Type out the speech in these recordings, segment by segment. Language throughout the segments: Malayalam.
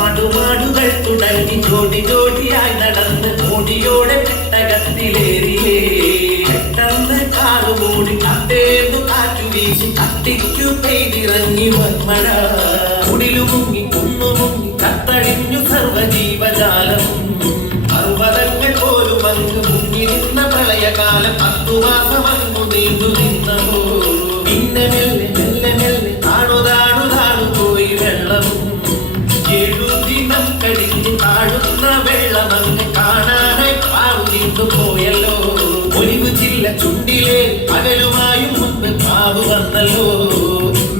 ആടുമാടുകൾ തുടങ്ങി ജോഡി ജോഡിയായി നടന്ന് ഓടിയോടെ പെട്ടകത്തിലേറിയേ പെട്ടെന്ന് കാറുമൂടി കട്ടേന്നു കാറ്റു വീശി കട്ടിക്കു പെയ്തിറങ്ങി മഴ കുടിലു മുങ്ങി കുന്നു മുങ്ങി കത്തടിഞ്ഞു സർവജീവജാലവും പർവ്വതങ്ങൾ പോലും അങ്ങ് മുങ്ങി നിന്ന പ്രളയകാലം 10 മാസം അങ്ങു നീണ്ടു നിന്നോ പിന്നെ മെല്ലെ മെല്ലെ മെല്ലെ താണു താണു താണു പോയി വെള്ളവും 7 ദിനം കഴിഞ്ഞ് താഴുന്ന വെള്ളമങ്ങ് കാണാനായി പാവു നീണ്ടു പോയല്ലോ ഒലിവ് ചില്ല ചുണ്ടിലെ പകലുമായും മുമ്പ് പാവു വന്നല്ലോ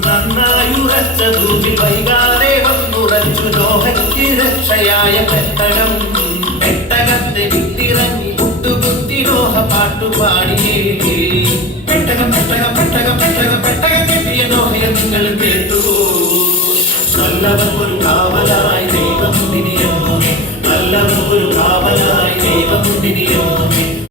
നന്നായുറച്ച ഭൂമിൽ വൈകാതെ വന്നുറച്ചു നോഹയ്ക്ക് രക്ഷയായ പെട്ടകം പെട്ടകത്തെ വിട്ടിറങ്ങി മുട്ടുകുത്തി നോഹ പാട്ടുപാടിയേ പെട്ടകം പെട്ടകം പെട്ടകം പെട്ടകം പെട്ടകം കെട്ടിയ നോഹയെ നിങ്ങൾ കേട്ടു നല്ലവർ ഒരു കാവല